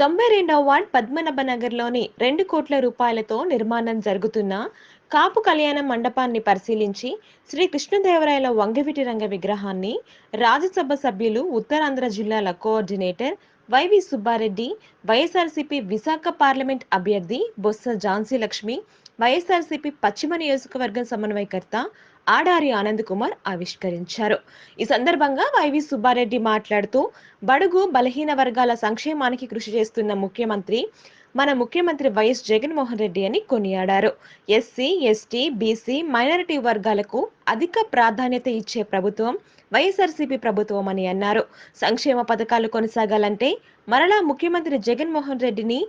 92వ ward పద్మనాభనగర్లోని 2 కోట్ల రూపాయలతో నిర్మాణం జరుగుతున్న కాపు కళ్యాణ మండపాన్ని పరిశీలించి శ్రీ కృష్ణదేవరాయల వంగవీటి రంగ విగ్రహాన్ని రాజ్యసభ సభ్యులు ఉత్తరాంధ్ర జిల్లాల coordinator YV Subba Reddy, YSRCP Visakha parliament అభ్యర్థి బొత్స ఝాన్సీ లక్ష్మి, వైఎస్ఆర్సీపీ పశ్చిమ నియోజకవర్గం సమన్వయకర్త ఆడారి ఆనంద్ కుమార్ ఆవిష్కరించారు. ఈ సందర్భంగా వైవి సుబ్బారెడ్డి మాట్లాడుతూ, బడుగు బలహీన వర్గాల సంక్షేమానికి కృషి చేస్తున్న మన ముఖ్యమంత్రి వైఎస్ జగన్మోహన్ రెడ్డి అని కొనియాడారు. ఎస్సీ, ఎస్టీ, బీసీ, మైనారిటీ వర్గాలకు అధిక ప్రాధాన్యత ఇచ్చే ప్రభుత్వం వైఎస్ఆర్సీపీ ప్రభుత్వం అని అన్నారు. సంక్షేమ పథకాలు కొనసాగాలంటే మరలా ముఖ్యమంత్రి జగన్మోహన్ రెడ్డిని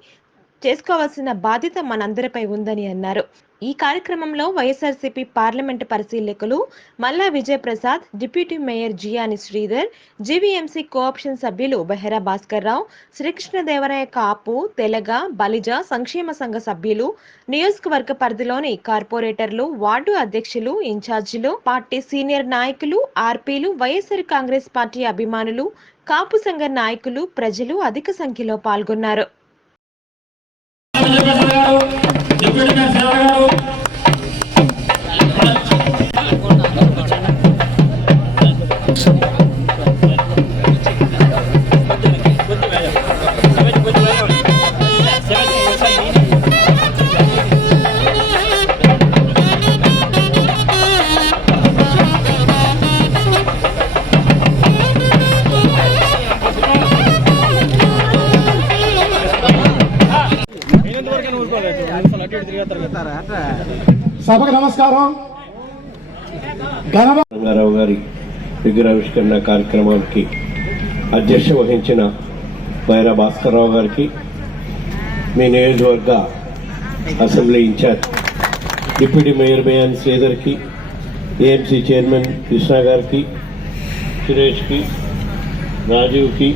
చేసుకోవాల్సిన బాధ్యత మనందరిపై ఉందని అన్నారు. ఈ కార్యక్రమంలో వైఎస్ఆర్సీపీ పార్లమెంటు పరిశీలకులు Malla Vijayaprasad, deputy mayor Jiyani Sridhar, GVMC cooption సభ్యులు బెహరా భాస్కర్ రావు, శ్రీకృష్ణదేవరాయ కాపు, తెలగ, బలిజ సంక్షేమ సంఘ సభ్యులు, నియోజకవర్గ పరిధిలోని కార్పొరేటర్లు, వార్డు అధ్యక్షులు, ఇన్ఛార్జీలు, పార్టీ సీనియర్ నాయకులు, ఆర్పీలు, వైఎస్ఆర్ కాంగ్రెస్ పార్టీ అభిమానులు, కాపు సంఘ నాయకులు, ప్రజలు అధిక సంఖ్యలో పాల్గొన్నారు. సభకు నమస్కారం. రంగారావు గారి విగ్రహావిష్కరణ కార్యక్రమానికి అధ్యక్షత వహించిన బైరా భాస్కర్ రావు గారికి, మీ నియోజకవర్గ assembly in charge deputy mayor Bayan శ్రీధర్కి, ఏఎంసీ చైర్మన్ కృష్ణ గారికి, సురేష్కి, రాజీవ్కి,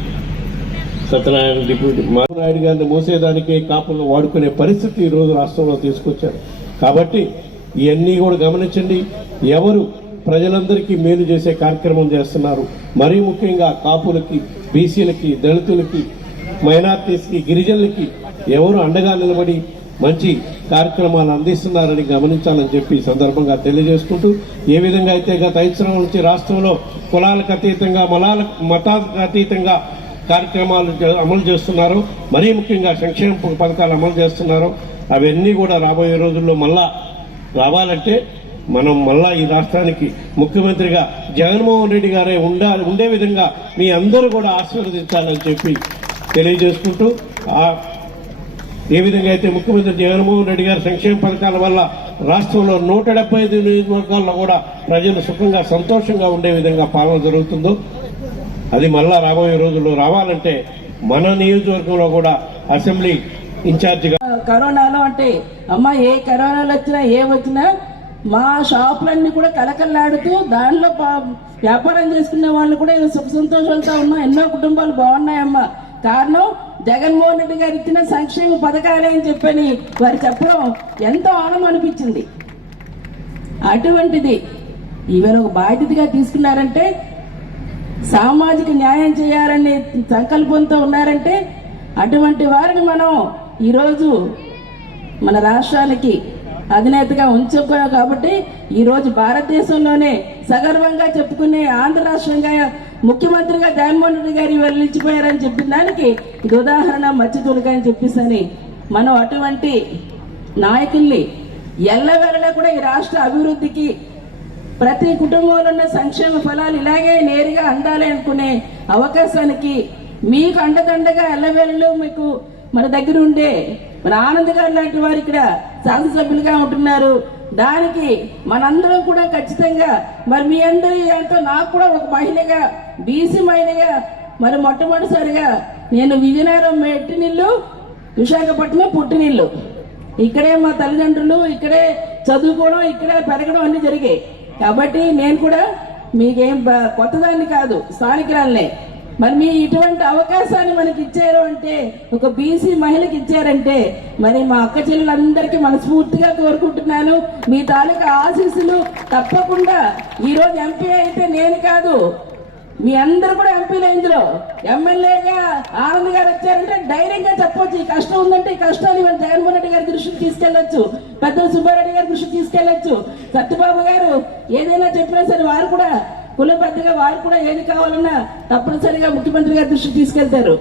సత్యనారాయణ డిప్యూటీ నాయుడు గారిని మోసేదానికే కాపుగా వాడుకునే పరిస్థితి ఈరోజు రాష్ట్రంలో తీసుకొచ్చారు. కాబట్టి ఇవన్నీ కూడా గమనించండి. ఎవరు ప్రజలందరికీ మేలు చేసే కార్యక్రమం చేస్తున్నారు, మరీ ముఖ్యంగా కాపులకి, బీసీలకి, దళితులకి, మైనార్టీస్కి, గిరిజనులకి ఎవరు అండగా నిలబడి మంచి కార్యక్రమాలు అందిస్తున్నారని గమనించాలని చెప్పి సందర్భంగా తెలియజేసుకుంటూ, ఏ విధంగా అయితే గత 5 సంవత్సరాల నుంచి రాష్ట్రంలో కులాలకు అతీతంగా, మతాలకు అతీతంగా కార్యక్రమాలు అమలు చేస్తున్నారు, మరీ ముఖ్యంగా సంక్షేమ పథకాలు అమలు చేస్తున్నారు, అవన్నీ కూడా రాబోయే రోజుల్లో మళ్ళా రావాలంటే మనం మళ్ళా ఈ రాష్ట్రానికి ముఖ్యమంత్రిగా జగన్మోహన్ రెడ్డి గారే ఉండే విధంగా మీ అందరూ కూడా ఆశీర్వదించాలని చెప్పి తెలియజేసుకుంటూ, ఏ విధంగా అయితే ముఖ్యమంత్రి జగన్మోహన్ రెడ్డి గారి సంక్షేమ పథకాల వల్ల రాష్ట్రంలో 175 నియోజకవర్గాల్లో కూడా ప్రజలు సుఖంగా, సంతోషంగా ఉండే విధంగా పాలన జరుగుతుందో అది మళ్ళా రాబోయే రోజుల్లో రావాలంటే మన నియోజకవర్గంలో కూడా అసెంబ్లీ ఇన్ఛార్జిగా కరోనాలో అంటే అమ్మ ఏ కరోనాలు వచ్చినా వచ్చినా మా షాపులన్నీ కూడా కలకల్లాడుతూ దానిలో వ్యాపారం చేసుకునే వాళ్ళు కూడా సుఖ సంతోషాలతో ఉన్నాం. ఎన్నో కుటుంబాలు బాగున్నాయమ్మా. కారణం జగన్మోహన్ రెడ్డి గారు ఇచ్చిన సంక్షేమ పథకాలే అని చెప్పని వారు చెప్పడం ఎంతో ఆనందం అనిపించింది. అటువంటిది ఈవేళ ఒక బాధ్యతగా తీసుకున్నారంటే, సామాజిక న్యాయం చేయాలనే సంకల్పంతో ఉన్నారంటే, అటువంటి వారిని మనం ఈరోజు మన రాష్ట్రానికి అధినేతగా ఉంచుకున్నాం. కాబట్టి ఈరోజు భారతదేశంలోనే సగర్వంగా చెప్పుకునే ఆంధ్ర రాష్ట్రంగా ముఖ్యమంత్రిగా జగన్మోహన్ రెడ్డి గారు ఇవాళ నిలిచిపోయారని చెప్పిన దానికి ఇది ఉదాహరణ, మచ్చితులుగా అని చెప్పేసని మనం అటువంటి నాయకుల్ని ఎల్లవేళలా కూడా ఈ రాష్ట్ర అభివృద్ధికి, ప్రతి కుటుంబంలో ఉన్న సంక్షేమ ఫలాలు ఇలాగే నేరుగా అందాలి అనుకునే అవకాశానికి మీకు అండదండగా ఎల్లవేళలు మీకు మన దగ్గర ఉండే మన ఆనంద్ గారు లాంటి వారు ఇక్కడ శాసనసభ్యులుగా ఉంటున్నారు. దానికి మనందరం కూడా ఖచ్చితంగా మరి మీ అందరి అంతా నాకు కూడా ఒక మహిళగా, బీసీ మహిళగా మరి మొట్టమొదటిసారిగా నేను విజయనగరం మెట్టినిల్లు, విశాఖపట్నం పుట్టినిల్లు, ఇక్కడే మా తల్లిదండ్రులు, ఇక్కడే చదువుకోవడం, ఇక్కడే పెరగడం అన్ని జరిగాయి. కాబట్టి నేను కూడా మీకేం కొత్తదాన్ని కాదు, స్థానికురాలనే. మరి మీ ఇటువంటి అవకాశాన్ని మనకి ఇచ్చారు అంటే, ఒక బీసీ మహిళకి ఇచ్చారంటే, మరి మా అక్క చెల్లెలందరికీ మనస్ఫూర్తిగా కోరుకుంటున్నాను. మీ తాలూకా ఆశీస్సులు తప్పకుండా. ఈరోజు ఎంపీ అయితే నేను కాదు, మీ అందరు కూడా ఎంపీలే, ఇందులో ఎమ్మెల్యేగా ఆనంద్ గారు వచ్చారంటే ధైర్యంగా చెప్పొచ్చు, ఈ కష్టం ఉందంటే ఈ కష్టాన్ని ఇవాళ జగన్మోహన్ రెడ్డి గారి దృష్టికి తీసుకెళ్లొచ్చు, పెద్ద సుబ్బారెడ్డి గారి దృష్టికి తీసుకెళ్లొచ్చు, సత్యబాబు గారు ఏదైనా చెప్పినా సరే వారు కూడా కుల పెద్దగా వారు కూడా ఏది కావాలన్నా తప్పనిసరిగా ముఖ్యమంత్రి గారి దృష్టికి తీసుకెళ్తారు.